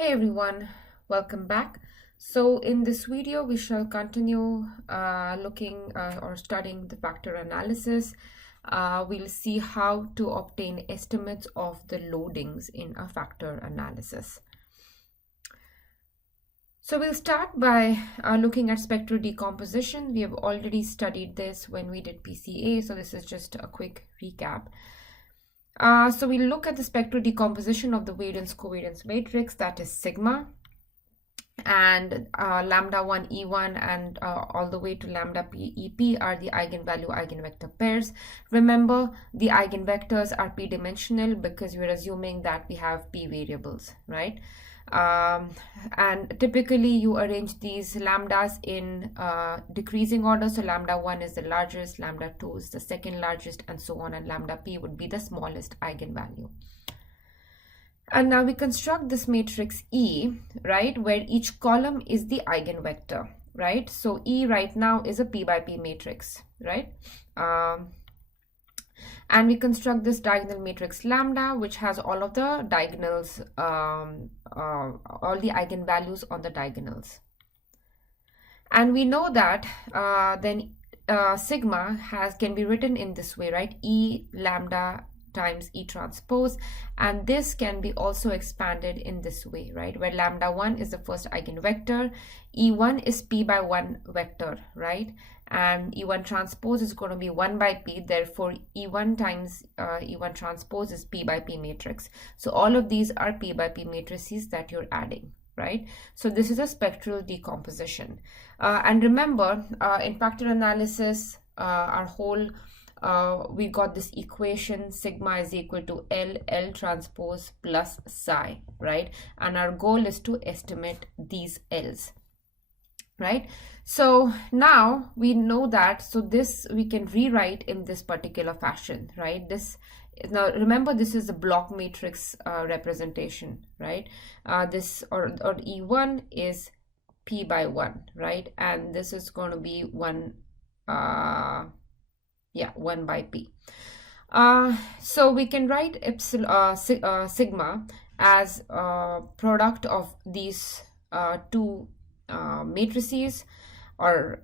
Hey everyone, welcome back. So in this video, we shall continue looking or studying the factor analysis. We'll see how to obtain estimates of the loadings in a factor analysis. So we'll start by looking at spectral decomposition. We have already studied this when we did PCA, so this is just a quick recap. So we look at the spectral decomposition of the variance-covariance matrix, that is sigma, and lambda 1 E1 and all the way to lambda p EP are the eigenvalue eigenvector pairs. Remember, the eigenvectors are p-dimensional because we're assuming that we have p variables, right? And typically you arrange these lambdas in decreasing order. So lambda 1 is the largest, lambda 2 is the second largest, and so on, and lambda p would be the smallest eigenvalue. And now we construct this matrix E, right, where each column is the eigenvector, right? So E right now is a p by p matrix, right? And we construct this diagonal matrix lambda, which has all of the diagonals, all the eigenvalues on the diagonals. And we know that then sigma can be written in this way, right? E lambda times E transpose, and this can be also expanded in this way, right, where lambda 1 is the first eigenvector, E1 is p by 1 vector, right, and E1 transpose is going to be 1 by p, therefore E1 times E1 transpose is p by p matrix. So all of these are p by p matrices that you're adding, right? So this is a spectral decomposition. And remember, in factor analysis, our whole we got this equation sigma is equal to L transpose plus psi, right? And our goal is to estimate these L's, right? So now we know that, so this we can rewrite in this particular fashion, right? Now remember, this is a block matrix representation, right? This or E1 is p by 1, right? And this is going to be 1 by p. So we can write sigma as a product of these two matrices or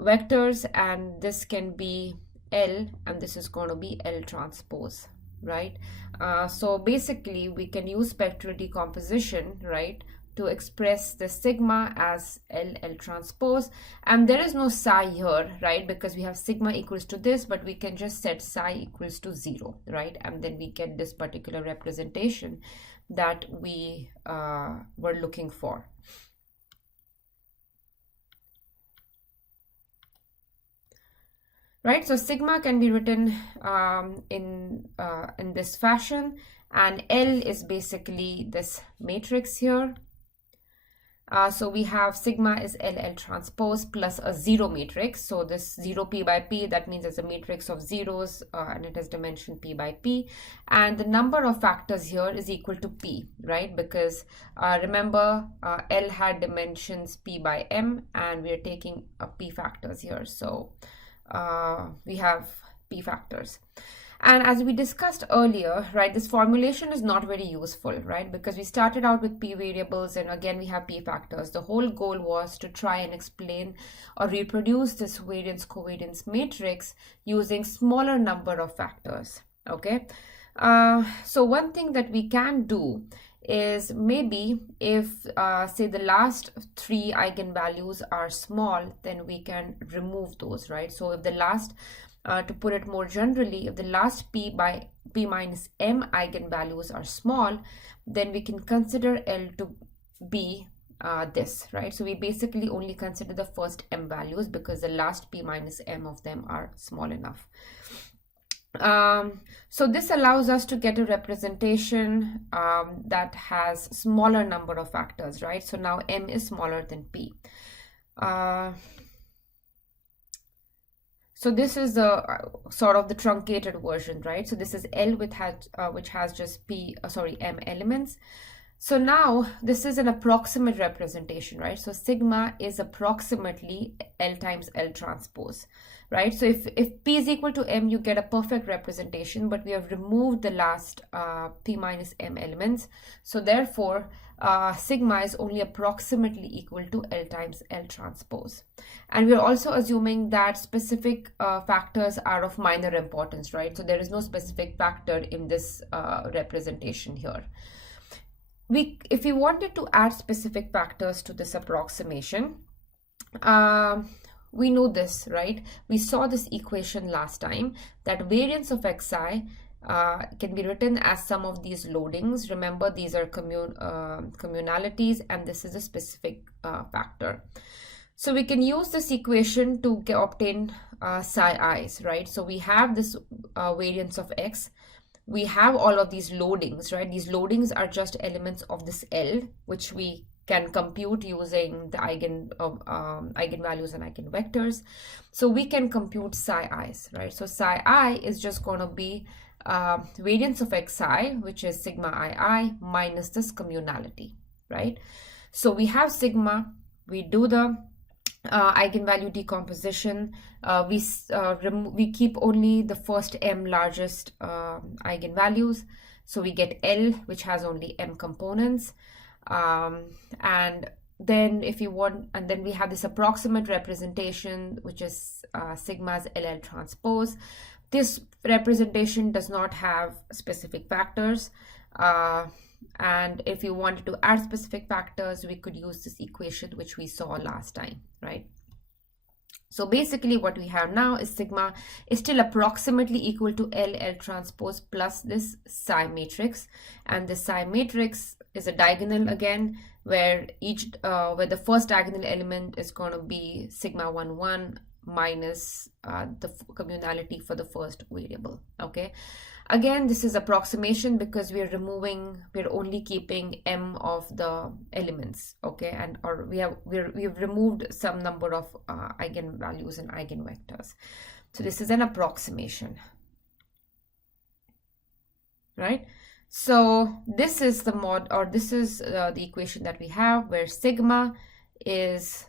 vectors, and this can be L and this is going to be L transpose, right? So basically we can use spectral decomposition, right, to express the sigma as L transpose, and there is no psi here, right, because we have sigma equals to this, but we can just set psi equals to 0, right, and then we get this particular representation that we were looking for. Right, so sigma can be written in this fashion, and L is basically this matrix here. So we have sigma is L transpose plus a 0 matrix. So this 0 p by p, that means it's a matrix of zeros and it has dimension p by p. And the number of factors here is equal to p, right? Because remember, L had dimensions p by m and we are taking p factors here. So we have p factors. And as we discussed earlier, right, this formulation is not very useful, right, because we started out with p variables and again we have p factors. The whole goal was to try and explain or reproduce this variance covariance matrix using smaller number of factors, okay? So one thing that we can do is maybe if say the last 3 eigenvalues are small, then we can remove those, right? So if the last to put it more generally, if the last p by p minus m eigenvalues are small, then we can consider L to be this, right? So we basically only consider the first m values because the last p minus m of them are small enough. So this allows us to get a representation that has smaller number of factors, right? So now m is smaller than p. So this is the sort of the truncated version, right? So this is L which has just m elements. So now this is an approximate representation, right? So sigma is approximately L times L transpose, right? So if p is equal to m, you get a perfect representation, but we have removed the last p minus m elements. So therefore, sigma is only approximately equal to L times L transpose. And we're also assuming that specific factors are of minor importance, right? So there is no specific factor in this representation here. If we wanted to add specific factors to this approximation, we know this, right? We saw this equation last time, that variance of xi can be written as sum of these loadings. Remember, these are communalities, and this is a specific factor. So we can use this equation to obtain psi i's, right? So we have this variance of x. We have all of these loadings, right? These loadings are just elements of this L, which we can compute using the eigenvalues and eigenvectors. So we can compute psi i's, right? So psi I is just going to be variance of xi, which is sigma ii minus this communality, right? So we have sigma, we do the eigenvalue decomposition, we keep only the first m largest eigenvalues, so we get L, which has only m components, and then if you want, and then we have this approximate representation, which is sigma's LL transpose. This representation does not have specific factors, and if you wanted to add specific factors, we could use this equation which we saw last time, right? So basically what we have now is sigma is still approximately equal to LL transpose plus this psi matrix, and this psi matrix is a diagonal again, where the first diagonal element is going to be sigma 1 1 minus the communality for the first variable. Okay, again, this is approximation because we're only keeping m of the elements. Okay, and or we've removed some number of eigenvalues and eigenvectors. So this is an approximation, right? So this is the equation that we have, where sigma is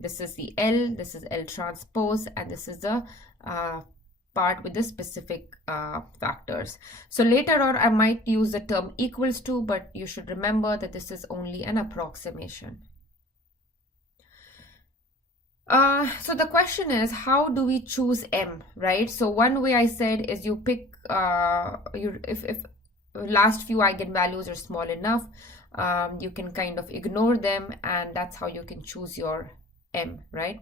this is the L, this is L transpose, and this is the part with the specific factors. So later on I might use the term equals to, but you should remember that this is only an approximation. So the question is, how do we choose M, right? So one way I said is you pick if last few eigenvalues are small enough, you can kind of ignore them, and that's how you can choose your M, right?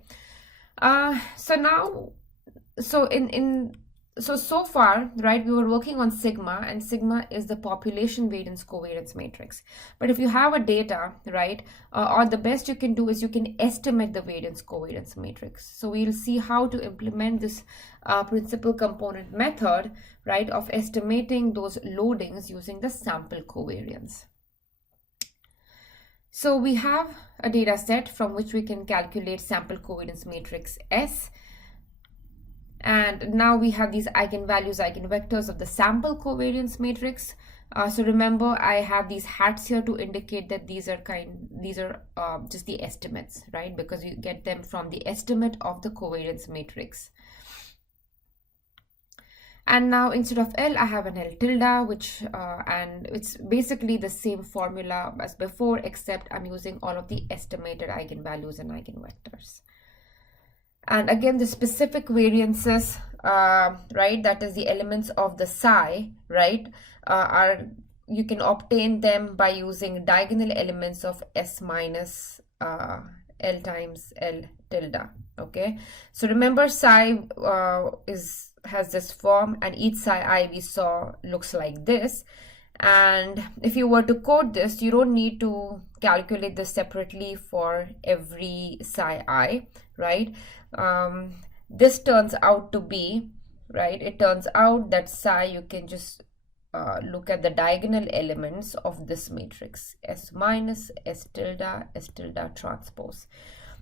So far, right, we were working on sigma, and sigma is the population variance covariance matrix. But if you have a data, right, or the best you can do is you can estimate the variance covariance matrix. So we'll see how to implement this principal component method, right, of estimating those loadings using the sample covariance. So we have a data set from which we can calculate sample covariance matrix S. And now we have these eigenvalues, eigenvectors of the sample covariance matrix. So remember, I have these hats here to indicate that these are just the estimates, right? Because you get them from the estimate of the covariance matrix. And now instead of L, I have an L tilde, which and it's basically the same formula as before, except I'm using all of the estimated eigenvalues and eigenvectors. And again, the specific variances, right, that is the elements of the psi, right, you can obtain them by using diagonal elements of S minus L times L tilde. Okay, so remember, psi has this form, and each psi I we saw looks like this. And if you were to code this, you don't need to calculate this separately for every psi I, right? This turns out to be, right, it turns out that psi, you can just look at the diagonal elements of this matrix, S minus S tilde transpose.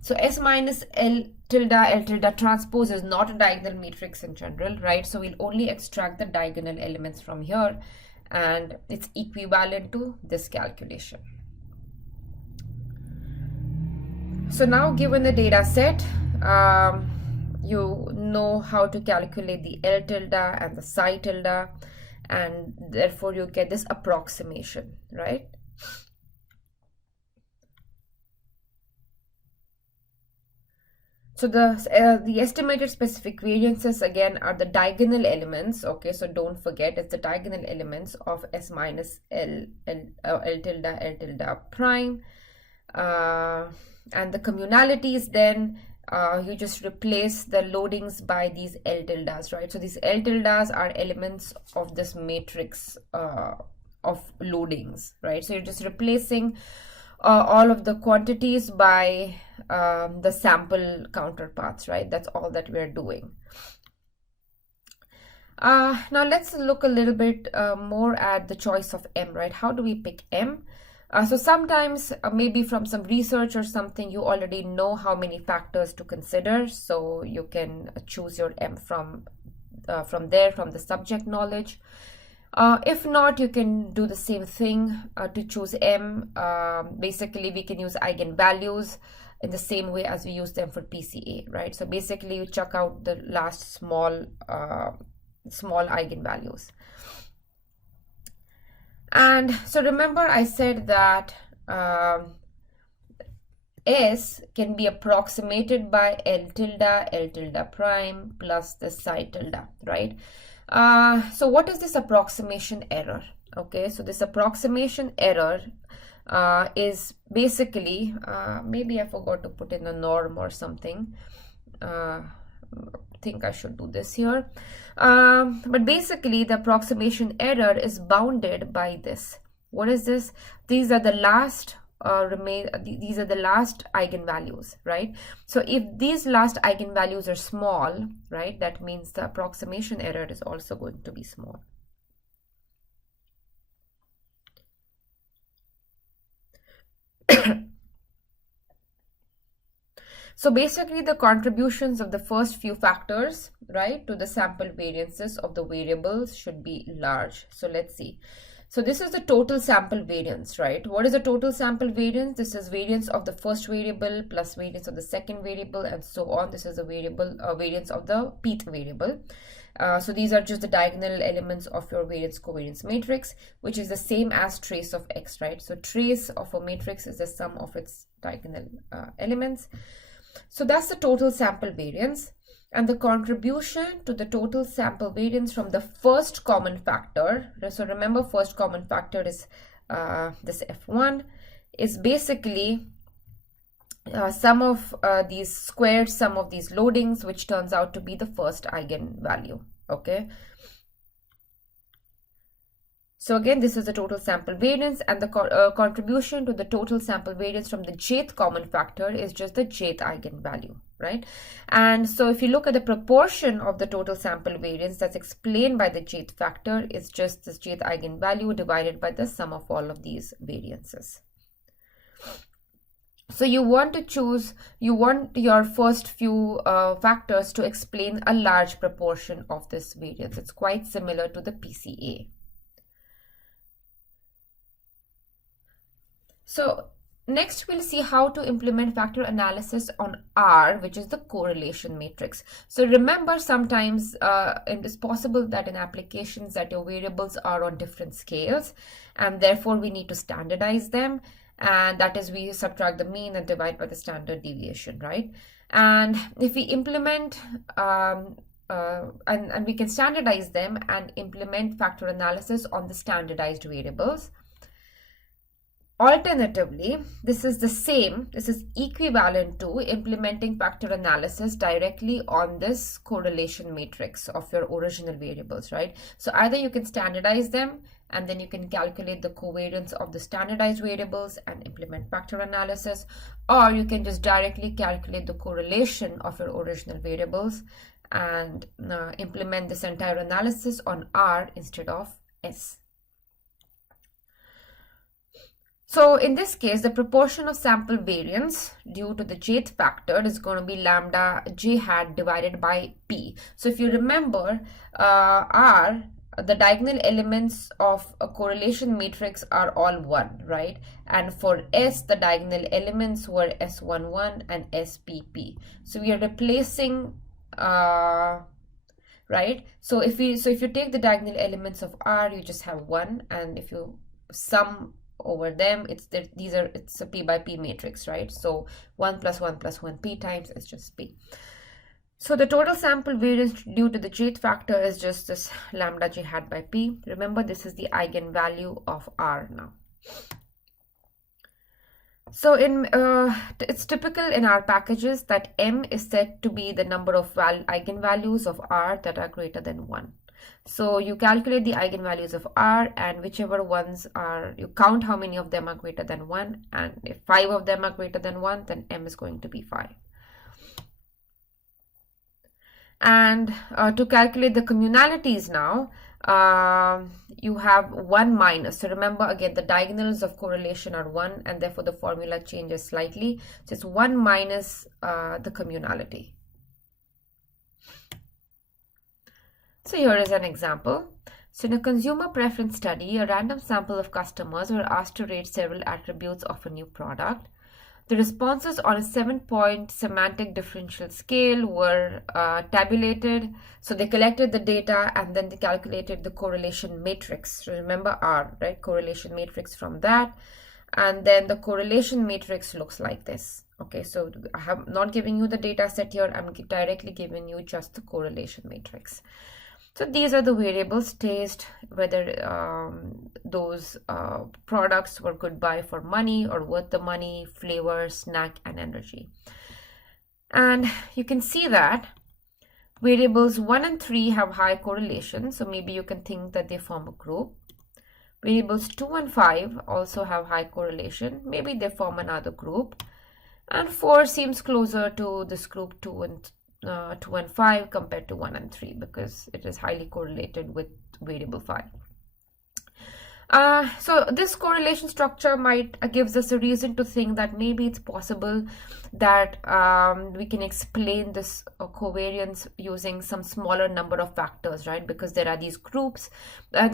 So S minus L tilde transpose is not a diagonal matrix in general, right? So we'll only extract the diagonal elements from here, and it's equivalent to this calculation. So now, given the data set, you know how to calculate the L tilde and the psi tilde, and therefore you get this approximation, right? So the estimated specific variances again are the diagonal elements. Okay, so don't forget it's the diagonal elements of S minus L tilde prime, and the communalities then. You just replace the loadings by these L tildes, right? So these L tildes are elements of this matrix of loadings, right? So you're just replacing all of the quantities by the sample counterparts, right? That's all that we're doing. Now let's look a little bit more at the choice of M, right? How do we pick M? So sometimes maybe from some research or something, you already know how many factors to consider. So you can choose your M from there, from the subject knowledge. If not, you can do the same thing to choose M. Basically, we can use eigenvalues in the same way as we use them for PCA, right? So basically, you check out the last small eigenvalues. And so remember I said that S can be approximated by L tilde prime plus the psi tilde, right? So what is this approximation error? Okay, so this approximation error is basically, maybe I forgot to put in a norm or something. Think I should do this here, but basically the approximation error is bounded by this. What is this? These are the last these are the last eigenvalues, right? So if these last eigenvalues are small, right, that means the approximation error is also going to be small. So basically the contributions of the first few factors, right, to the sample variances of the variables should be large. So let's see. So this is the total sample variance, right? What is the total sample variance? This is variance of the first variable plus variance of the second variable and so on. This is a variance of the pth variable. So these are just the diagonal elements of your variance covariance matrix, which is the same as trace of X, right? So trace of a matrix is the sum of its diagonal elements. So that's the total sample variance, and the contribution to the total sample variance from the first common factor. So remember, first common factor is this F1 is basically sum of these squared sum of these loadings, which turns out to be the first eigenvalue. Okay. So again, this is the total sample variance, and the contribution to the total sample variance from the jth common factor is just the jth eigenvalue, right? And so if you look at the proportion of the total sample variance that's explained by the jth factor, is just this jth eigenvalue divided by the sum of all of these variances. So you want your first few factors to explain a large proportion of this variance. It's quite similar to the PCA. So next we'll see how to implement factor analysis on R, which is the correlation matrix. So remember, sometimes it is possible that in applications that your variables are on different scales, and therefore we need to standardize them, and that is we subtract the mean and divide by the standard deviation, right? And if we implement and we can standardize them and implement factor analysis on the standardized variables. Alternatively, this is equivalent to implementing factor analysis directly on this correlation matrix of your original variables, right? So either you can standardize them and then you can calculate the covariance of the standardized variables and implement factor analysis, or you can just directly calculate the correlation of your original variables and implement this entire analysis on R instead of S. So in this case, the proportion of sample variance due to the jth factor is going to be lambda j hat divided by p. So if you remember, R, the diagonal elements of a correlation matrix are all 1, right? And for S, the diagonal elements were S11 and SPP. So we are replacing, right? So if you take the diagonal elements of R, you just have 1, and if you sum over them. It's a P by P matrix, right? So 1 plus 1 plus 1 P times is just P. So the total sample variance due to the jth factor is just this lambda j hat by P. Remember, this is the eigenvalue of R now. So it's typical in our packages that M is said to be the number of eigenvalues of R that are greater than 1. So you calculate the eigenvalues of R, and whichever ones are, you count how many of them are greater than 1, and if 5 of them are greater than 1, then M is going to be 5. And to calculate the communalities now, you have 1 minus. So remember, again, the diagonals of correlation are 1, and therefore the formula changes slightly. So it's 1 minus the communality. So here is an example. So in a consumer preference study, a random sample of customers were asked to rate several attributes of a new product. The responses on a 7-point semantic differential scale were tabulated. So they collected the data and then they calculated the correlation matrix. So remember R, right? Correlation matrix from that. And then the correlation matrix looks like this. Okay, so I have not giving you the data set here. I'm directly giving you just the correlation matrix. So these are the variables: taste, whether those products were good buy for money or worth the money, flavor, snack, and energy. And you can see that variables 1 and 3 have high correlation. So maybe you can think that they form a group. Variables 2 and 5 also have high correlation. Maybe they form another group. And 4 seems closer to this group 2 and 5 compared to 1 and 3 because it is highly correlated with variable 5. So this correlation structure gives us a reason to think that maybe it's possible that we can explain this covariance using some smaller number of factors, right? Because there are these groups that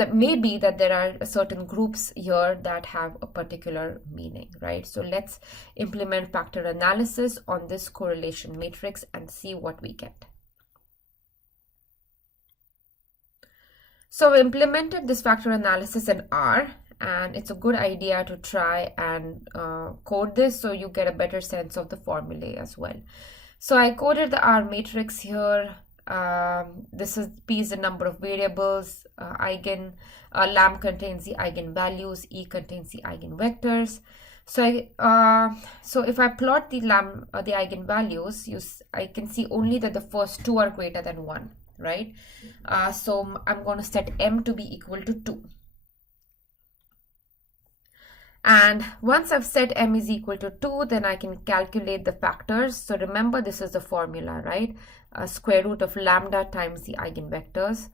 there are certain groups here that have a particular meaning, right? So let's implement factor analysis on this correlation matrix and see what we get. So we implemented this factor analysis in R, and it's a good idea to try and code this so you get a better sense of the formulae as well. So I coded the R matrix here. This is P is the number of variables, lam contains the eigenvalues, E contains the eigenvectors. So if I plot the eigenvalues, I can see only that the first two are greater than 1. Right? So I'm going to set M to be equal to 2. And once I've set M is equal to 2, then I can calculate the factors. So remember, this is the formula, right? Square root of lambda times the eigenvectors.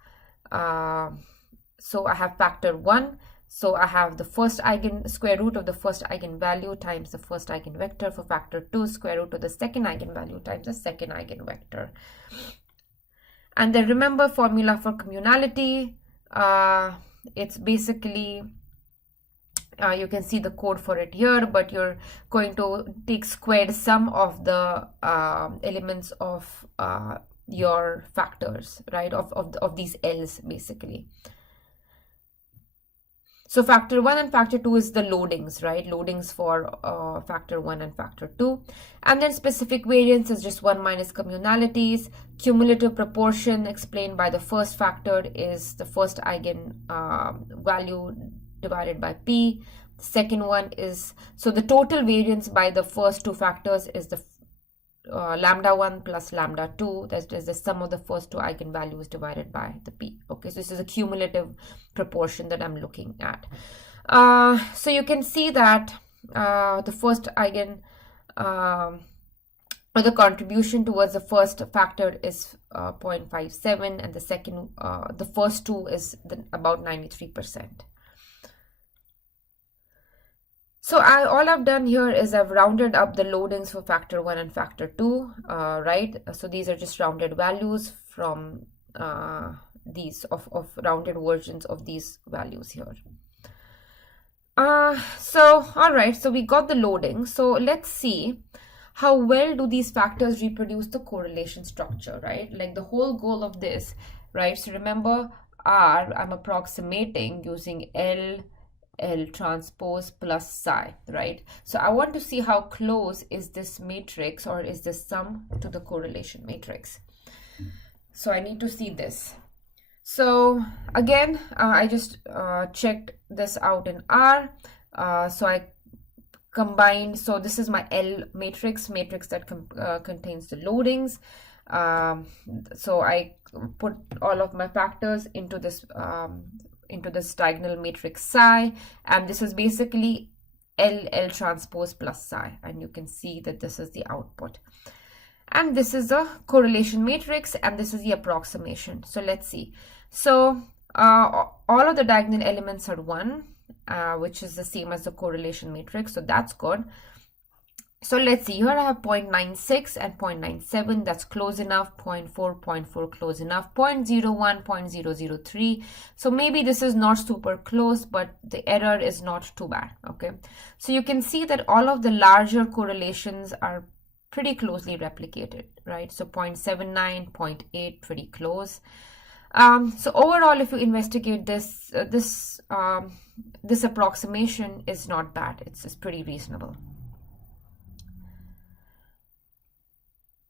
So I have factor 1. So I have the first square root of the first eigenvalue times the first eigenvector. For factor 2, square root of the second eigenvalue times the second eigenvector. And then remember formula for communality. It's basically, you can see the code for it here, but you're going to take squared sum of the elements of your factors, right? Of these L's basically. So factor 1 and factor 2 is the loadings, right? Loadings for factor 1 and factor 2. And then specific variance is just 1 minus communalities. Cumulative proportion explained by the first factor is the first eigen value divided by P. The second one is, so the total variance by the first two factors is the lambda 1 plus lambda 2. That is the sum of the first two eigenvalues divided by the P. Okay, so this is a cumulative proportion that I'm looking at. So you can see that the first or the contribution towards the first factor is 0.57, and the second, the first two is about 93%. So all I've done here is I've rounded up the loadings for factor 1 and factor 2, right? So these are just rounded values from these of rounded versions of these values here. So all right, so we got the loading. So let's see how well do these factors reproduce the correlation structure, right? Like the whole goal of this, right? So remember R, I'm approximating using L, L transpose plus psi, right? So I want to see how close is this matrix, or is this sum to the correlation matrix. So I need to see this. So again, I just checked this out in R. So I combined, so this is my L matrix that contains the loadings. So I put all of my factors into this diagonal matrix psi, and this is basically L transpose plus psi, and you can see that this is the output. And this is the correlation matrix, and this is the approximation. So let's see. So all of the diagonal elements are 1, which is the same as the correlation matrix, so that's good. So let's see, here I have 0.96 and 0.97, that's close enough, 0.4, 0.4 close enough, 0.01, 0.003. So maybe this is not super close, but the error is not too bad, okay? So you can see that all of the larger correlations are pretty closely replicated, right? So 0.79, 0.8, pretty close. So overall, if you investigate this, this approximation is not bad. It's pretty reasonable.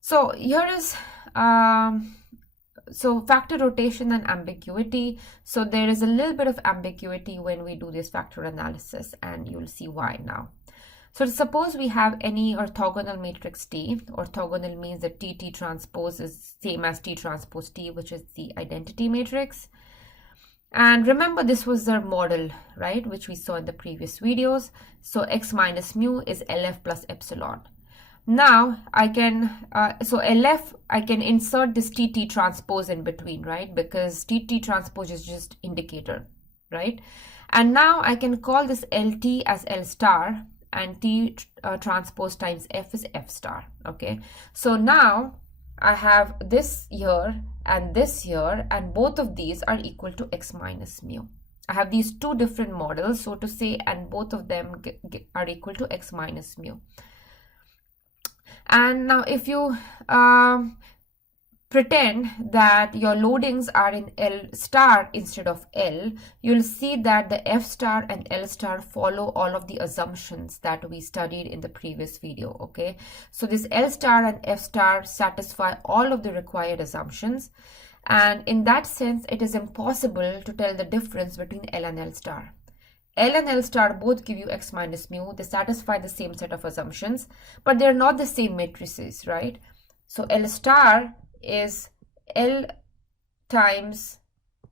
So here is so factor rotation and ambiguity. So there is a little bit of ambiguity when we do this factor analysis, and you'll see why now. So suppose we have any orthogonal matrix T. Orthogonal means that TT transpose is same as T transpose T, which is the identity matrix. And remember, this was their model, right, which we saw in the previous videos. So X minus mu is LF plus epsilon. Now I can, so LF, I can insert this TT transpose in between, right, because TT transpose is just indicator, right? And now I can call this LT as L star, and T transpose times F is F star, okay? So now I have this here and this here, and both of these are equal to X minus mu. I have these two different models, so to say, and both of them are equal to X minus mu. And now if you pretend that your loadings are in L star instead of L, you'll see that the F star and L star follow all of the assumptions that we studied in the previous video, okay? So this L star and F star satisfy all of the required assumptions, and in that sense, it is impossible to tell the difference between L and L star. L and L star both give you X minus mu. They satisfy the same set of assumptions, but they're not the same matrices, right? So L star is L times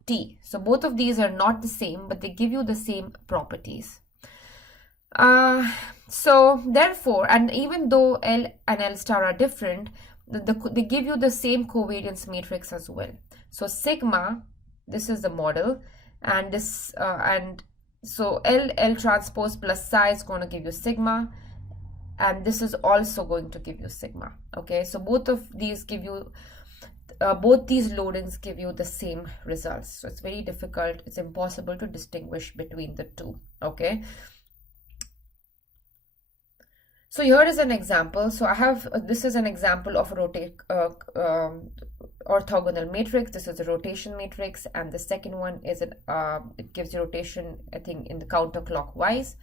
T. So both of these are not the same, but they give you the same properties. So therefore, and even though L and L star are different, they give you the same covariance matrix as well. So sigma, this is the model, and this so L transpose plus psi is going to give you sigma, and this is also going to give you sigma, okay? So both of these give you, both these loadings give you the same results. So it's very difficult, it's impossible to distinguish between the two, okay? So here is an example. So I have, this is an example of a orthogonal matrix. This is a rotation matrix, and the second one is it gives you rotation, I think, in the counterclockwise.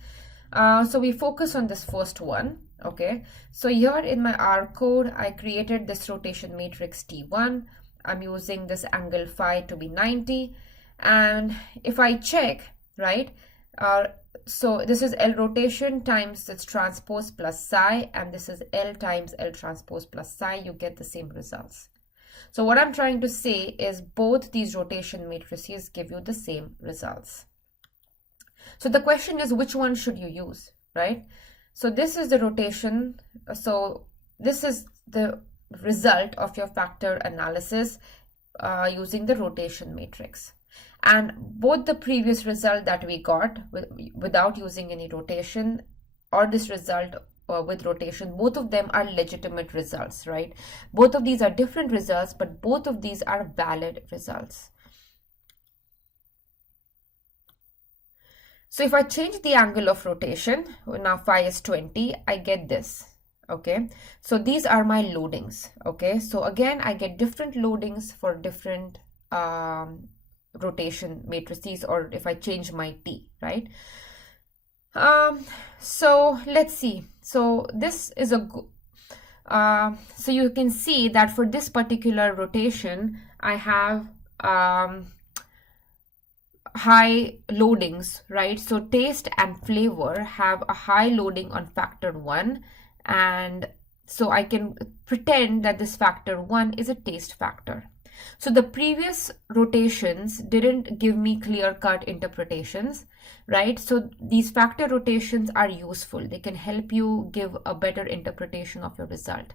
So we focus on this first one, okay? So here in my R code, I created this rotation matrix T1. I'm using this angle phi to be 90, and if I check, right, so this is L rotation times its transpose plus psi, and this is L times L transpose plus psi. You get the same results. So what I'm trying to say is both these rotation matrices give you the same results. So the question is, which one should you use, right? So this is the rotation. So this is the result of your factor analysis using the rotation matrix. And both the previous result that we got without using any rotation, or this result with rotation, both of them are legitimate results, right? Both of these are different results, but both of these are valid results. So if I change the angle of rotation, now phi is 20, I get this, okay? So these are my loadings, okay? So again, I get different loadings for different rotation matrices, or if I change my T, right? So let's see. So this is a so you can see that for this particular rotation, I have high loadings, right? So taste and flavor have a high loading on factor 1, and so I can pretend that this factor 1 is a taste factor. So the previous rotations didn't give me clear-cut interpretations, right? So these factor rotations are useful. They can help you give a better interpretation of your result.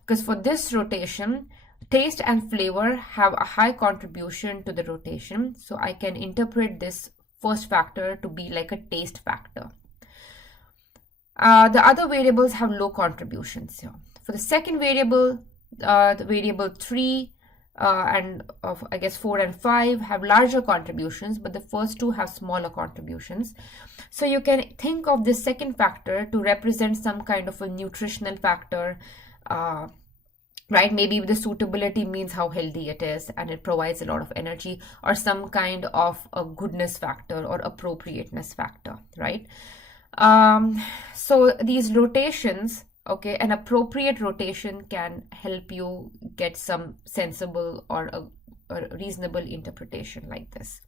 Because for this rotation, taste and flavor have a high contribution to the rotation. So I can interpret this first factor to be like a taste factor. The other variables have low contributions here. For the second variable, the variable 3, and I guess 4 and 5 have larger contributions, but the first two have smaller contributions. So you can think of this second factor to represent some kind of a nutritional factor, right? Maybe the suitability means how healthy it is and it provides a lot of energy, or some kind of a goodness factor or appropriateness factor, right? So these rotations, okay, an appropriate rotation can help you get some sensible or a reasonable interpretation like this.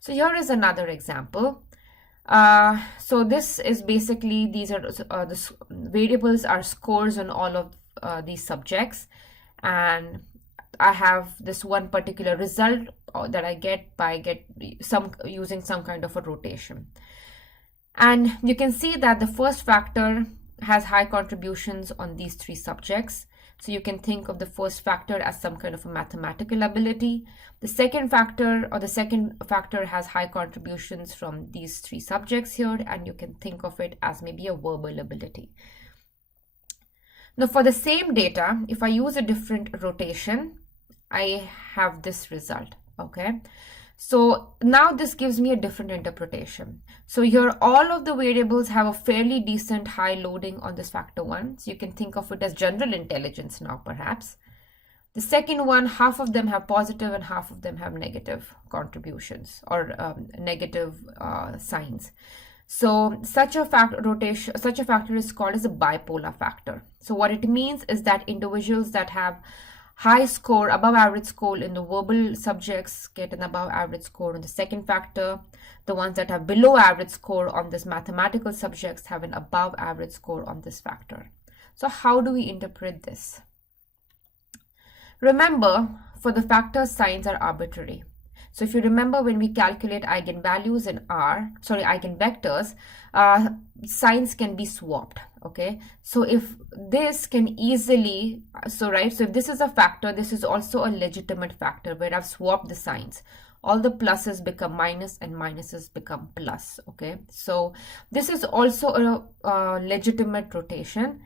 So here is another example. So this is basically, these are the variables are scores on all of these subjects, and I have this one particular result that I get by using some kind of a rotation. And you can see that the first factor has high contributions on these 3 subjects. So you can think of the first factor as some kind of a mathematical ability. The second factor has high contributions from these 3 subjects here, and you can think of it as maybe a verbal ability. Now for the same data, if I use a different rotation, I have this result, okay? So now this gives me a different interpretation. So here all of the variables have a fairly decent high loading on this factor 1. So you can think of it as general intelligence now perhaps. The second one, half of them have positive and half of them have negative contributions or negative signs. So such a factor is called as a bipolar factor. So what it means is that individuals that have high score, above average score in the verbal subjects get an above average score on the second factor. The ones that have below average score on this mathematical subjects have an above average score on this factor. So how do we interpret this? Remember, for the factors, signs are arbitrary. So if you remember, when we calculate eigenvalues in eigenvectors, signs can be swapped, okay? So if this can easily, so if this is a factor, this is also a legitimate factor where I've swapped the signs. All the pluses become minus and minuses become plus, okay? So this is also a legitimate rotation.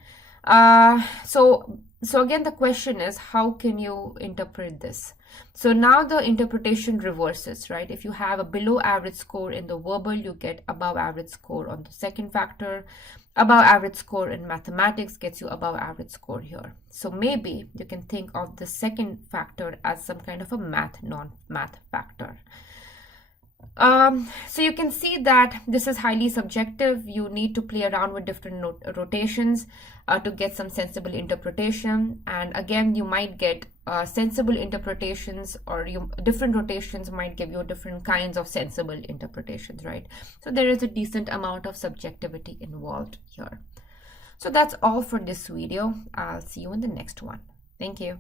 So again, the question is, how can you interpret this? So now the interpretation reverses, right? If you have a below average score in the verbal, you get above average score on the second factor. Above average score in mathematics gets you above average score here. So maybe you can think of the second factor as some kind of a non-math factor. So you can see that this is highly subjective. You need to play around with different rotations to get some sensible interpretation. And again, you might get sensible interpretations, or different rotations might give you different kinds of sensible interpretations, right? So there is a decent amount of subjectivity involved here. So that's all for this video. I'll see you in the next one. Thank you.